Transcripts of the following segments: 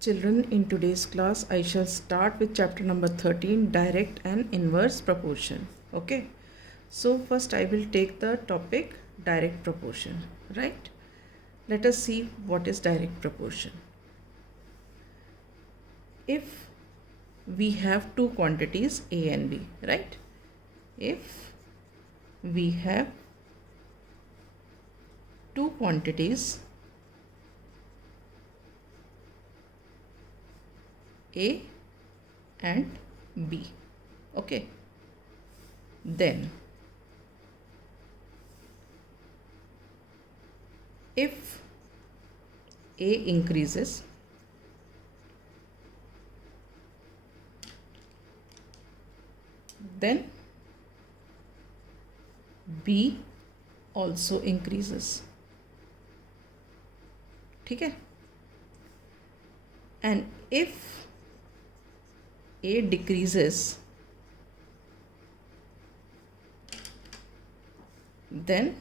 Children, in today's class, I shall start with chapter number 13, direct and inverse proportion. Okay. So, first I will take the topic direct proportion, right? Let us see what is direct proportion. If we have two quantities A and B, right? If we have two quantities A and B, okay, then if A increases, then B also increases. ठीक है? And if A decreases, then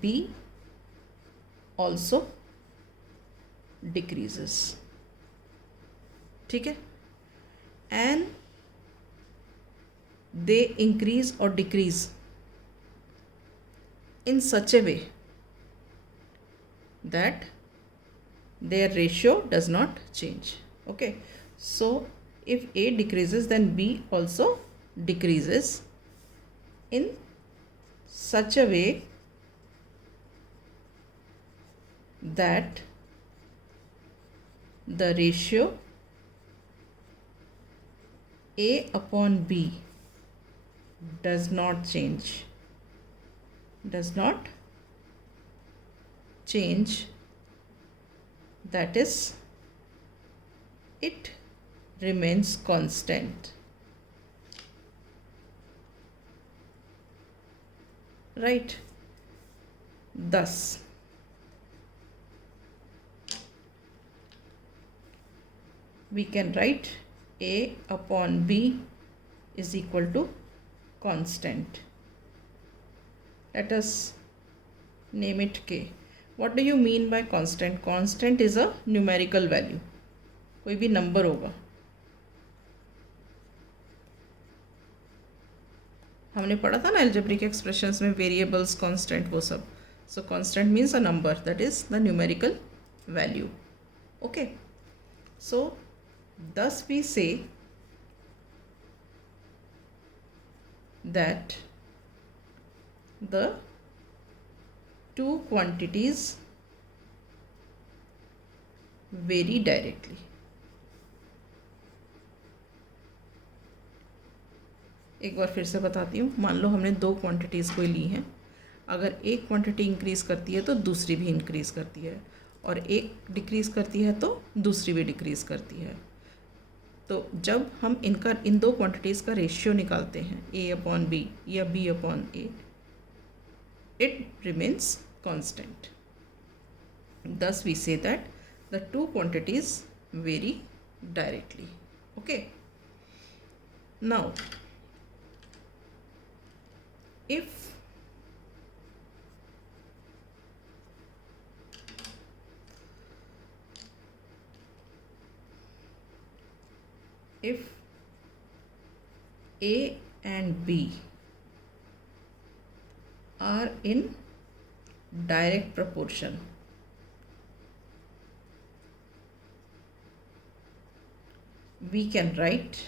B also decreases. ठीक है? And they increase or decrease in such a way that their ratio does not change. Okay, so if A decreases, then B also decreases in such a way that the ratio A upon B does not change, that is, it remains constant, right? Thus we can write A upon B is equal to constant. Let us name it K. What do you mean by constant? Constant is a numerical value. कोई भी number होगा. हमने पढ़ा था ना algebraic expressions में variables, constant, वो सब. So constant means a number, that is the numerical value. Okay. So thus we say that the two quantities vary directly. एक बार फिर से बताती हूँ. मान लो हमने दो क्वांटिटीज़ कोई ली हैं. अगर एक क्वांटिटी इंक्रीज़ करती है तो दूसरी भी इंक्रीज़ करती है, और एक डिक्रीज़ करती है तो दूसरी भी डिक्रीज़ करती है. तो जब हम इन दो क्वांटिटीज़ का रेशियो निकालते हैं, A अपॉन B या B upon A, it remains constant. Thus we say that the two quantities vary directly. Okay. Now if A and B are in direct proportion, we can write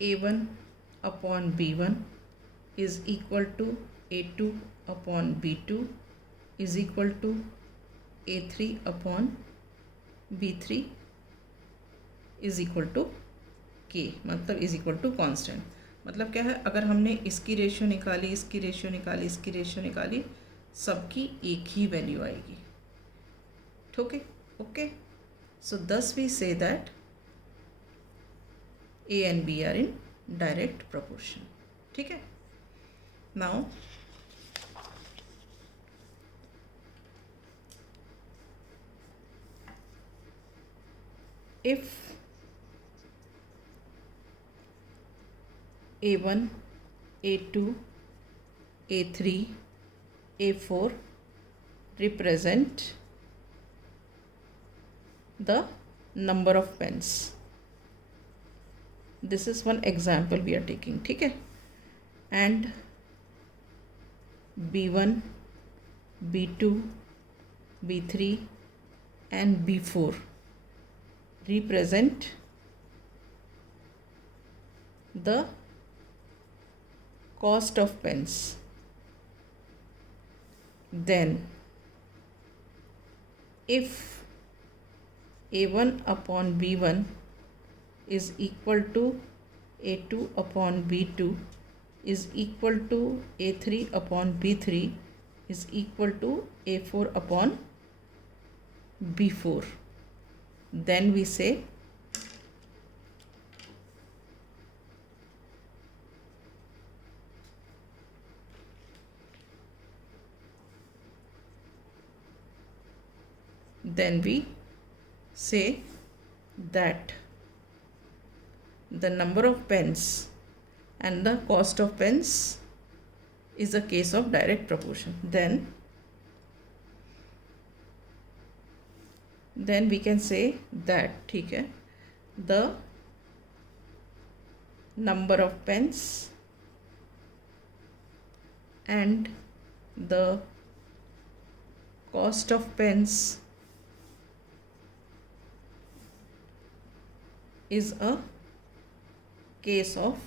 A1 upon B1 is equal to A2 upon B2 is equal to A3 upon B3 is equal to K, मतलब is equal to constant. मतलब क्या है, अगर हमने इसकी ratio निकाली, इसकी ratio निकाली, इसकी रेशियो निकाली, सबकी एक ही वैल्यू आएगी. ठीक है? Okay. So thus we say that A and B are in direct proportion. ठीक है? Now if A1, A2, A3, A4 represent the number of pens. This is one example we are taking, ठीक है. And B1, B2, B3 and B4 represent the cost of pens. Then if A1 upon B1 is equal to A2 upon B2 is equal to A3 upon B3 is equal to A4 upon B4, then we say that the number of pens and the cost of pens is a case of direct proportion. Then we can say that, ठीक है, the number of pens and the cost of pens is a case of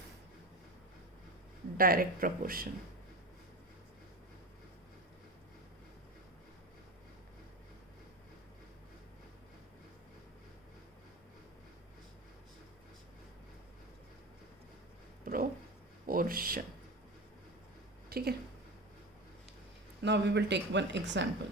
direct proportion. Proportion. ठीक है. Now we will take one example.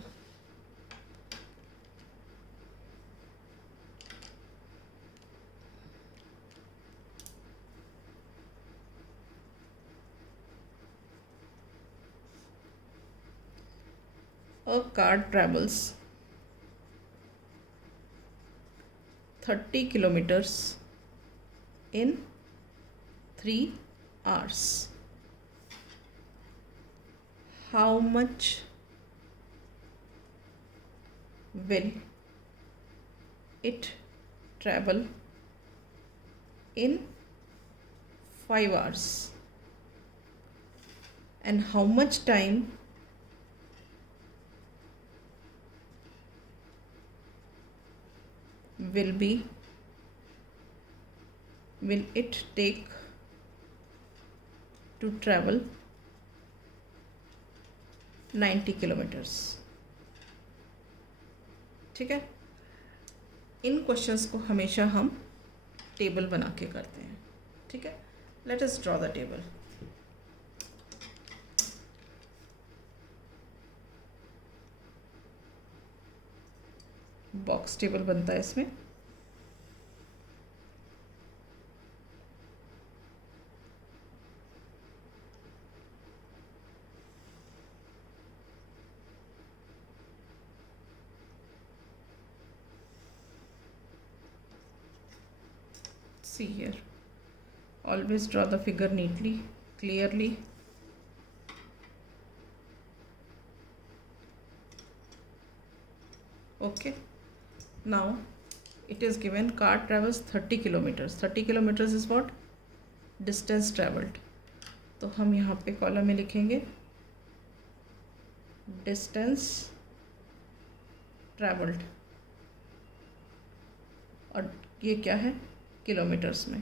A car travels 30 kilometers in 3 hours. How much will it travel in 5 hours? And how much time will it take to travel 90 kilometers? ठीक है. इन questions को हमेशा हम table बना के करते हैं. ठीक है. Let us draw the table. Box table बनता है इसमें. See here, always draw the figure neatly, clearly. Okay, now it is given car travels 30 kilometers. 30 kilometers is what? Distance traveled. तो हम यहाँ पे कॉलम में लिखेंगे distance traveled, और ये क्या है? किलोमीटर्स में.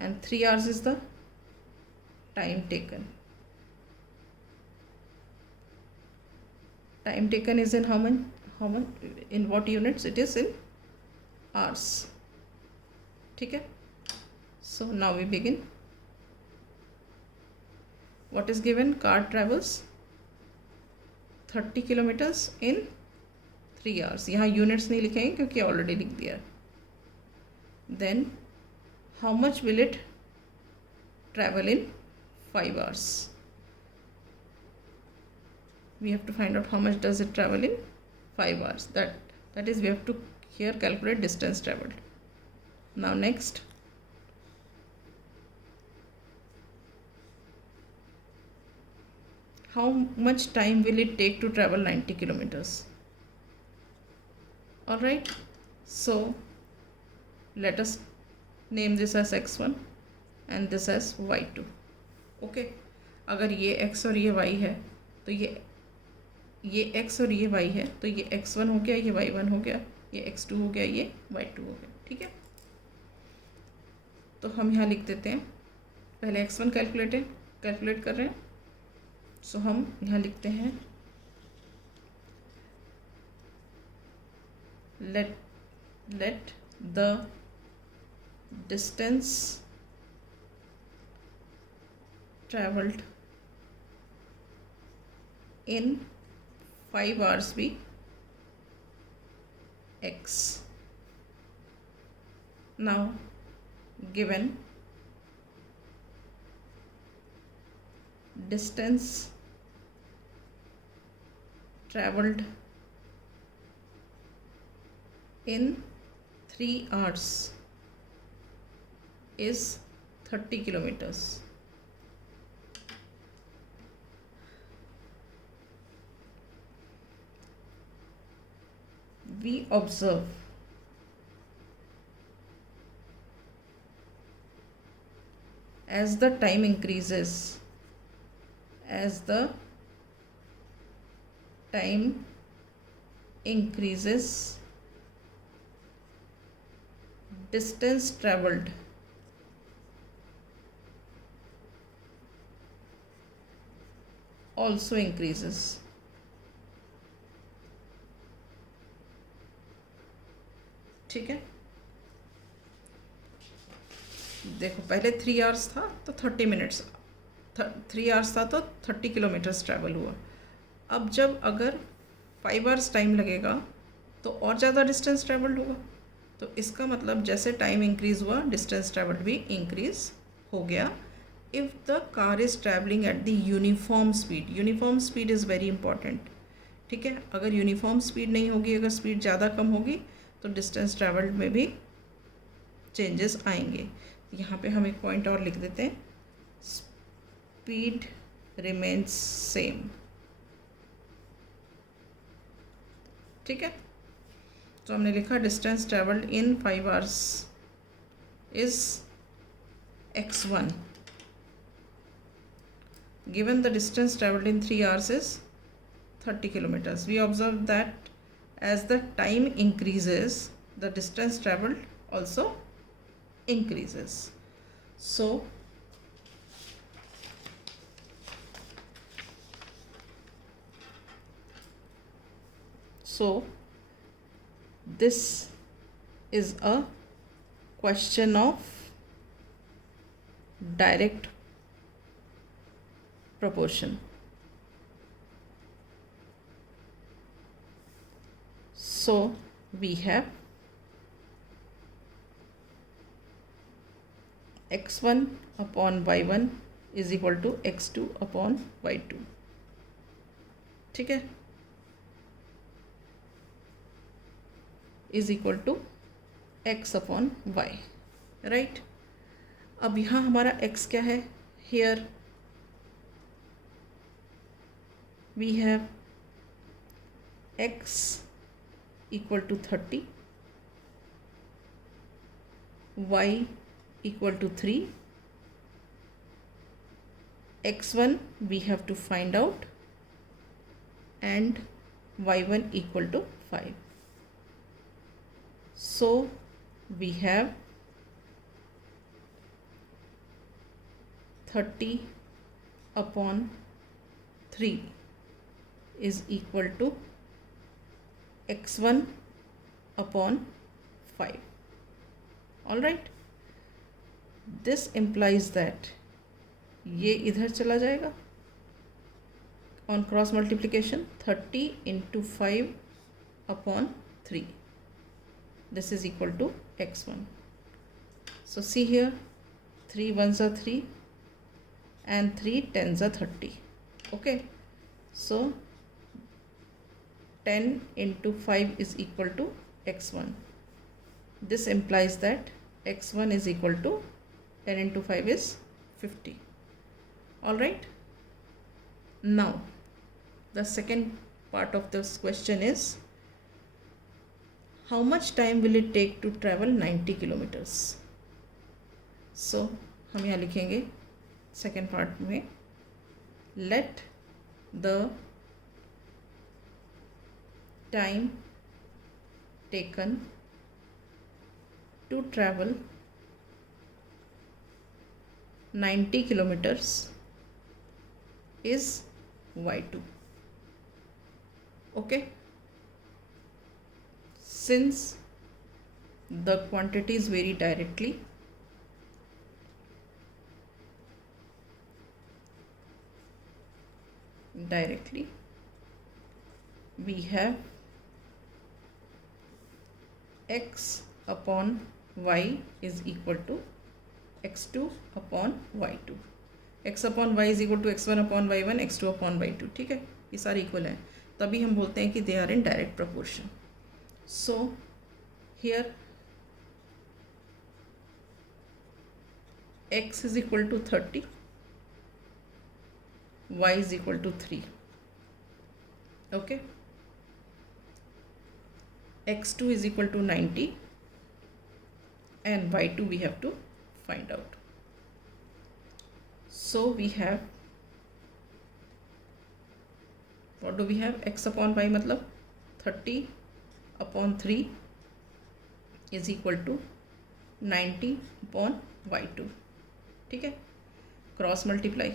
And 3 hours is the time taken. Time taken is in how much in what units? It is in hours. ठीक है. So now we begin. What is given? Car travels 30 kilometers in 3 hours. यहाँ units नहीं लिखेंगे क्योंकि already लिख दिया है. Then how much will it travel in 5 hours? We have to find out how much does it travel in 5 hours. That is, we have to here calculate distance traveled. Now next, how much time will it take to travel 90 kilometers? All right, so let us name this as x1 and this as y2. Okay, अगर ये x और ये y है तो ये x और ये y है तो ये x1 हो गया, ये y1 हो गया, ये x2 हो गया, ये y2 हो गया. ठीक है, तो हम यहाँ लिख देते हैं. पहले x1 कैलकुलेट कर रहे हैं. सो हम यहाँ लिखते हैं let the distance traveled in 5 hours be x. Now given distance traveled in 3 hours is 30 kilometers. We observe as the time increases, distance traveled also increases. ठीक है, देखो पहले 3 आवर्स था तो 30 मिनट्स, 3 आवर्स था तो 30 किलोमीटर्स ट्रैवल हुआ. अब जब अगर 5 आवर्स टाइम लगेगा तो और ज़्यादा डिस्टेंस ट्रैवल्ड होगा. तो इसका मतलब जैसे टाइम इंक्रीज़ हुआ डिस्टेंस ट्रैवल्ड भी इंक्रीज़ हो गया. If the car is travelling at the uniform speed is very important. ठीक है, अगर यूनिफॉर्म स्पीड नहीं होगी, अगर स्पीड ज़्यादा कम होगी तो डिस्टेंस ट्रैवल्ड में भी चेंजेस आएंगे. यहाँ पे हम एक पॉइंट और लिख देते हैं, स्पीड रिमेन्स सेम. ठीक है, तो हमने लिखा distance travelled in 5 hours is x1. Given the distance travelled in 3 hours is 30 kilometers. We observe that as the time increases, the distance traveled also increases. So this is a question of direct proportion. So we have x1 upon y1 is equal to x2 upon y2. ठीक है, is equal to x upon y. Right, अब यहाँ हमारा x क्या है? Here we have x equal to 30, y equal to 3, x1 we have to find out, and y1 equal to 5. So we have 30 upon 3 is equal to x1 upon 5. All right, this implies that ये इधर चला जाएगा on cross multiplication, 30 into 5 upon 3. This is equal to x1. So see here, 3 ones are 3 and 3 tens are 30. Okay, so 10 into 5 is equal to x1. This implies that x1 is equal to 10 into 5 is 50. All right, Now the second part of this question is, how much time will it take to travel 90 kilometers? So हम यहाँ लिखेंगे second part में, let the time taken to travel 90 kilometers is y2. Okay, since the quantities vary directly, we have x upon y is equal to x2 upon y2. x upon y is equal to x1 upon y1, x2 upon y2. ठीक है, ये सारे equal हैं, तभी हम बोलते हैं कि they are in direct proportion. So here x is equal to 30, y is equal to 3. Okay, x2 is equal to 90 and y2 we have to find out. So we have, what do we have? x upon y मतलब 30 upon 3 is equal to 90 upon y2. ठीक है, cross multiply,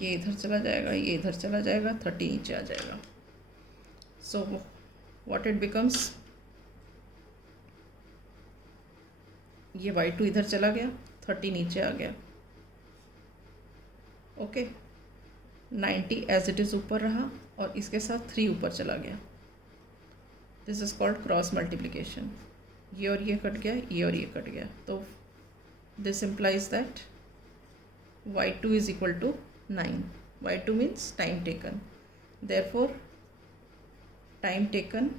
ये इधर चला जाएगा, ये इधर चला जाएगा, 30 नीचे आ जाएगा. सो व्हाट इट बिकम्स, ये y2 इधर चला गया, 30 नीचे आ गया. ओके, 90 एज इट इज़ ऊपर रहा और इसके साथ 3 ऊपर चला गया. This is called cross multiplication. ये और ये कट गया, ये और ये कट गया, तो this implies that y2 is equal to 9. y2 means time taken, therefore time taken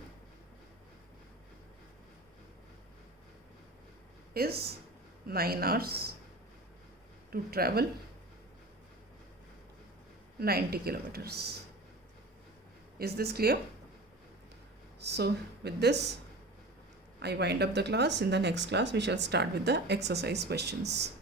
is 9 hours to travel 90 kilometers. Is this clear? So with this I wind up the class. In the next class we shall start with the exercise questions.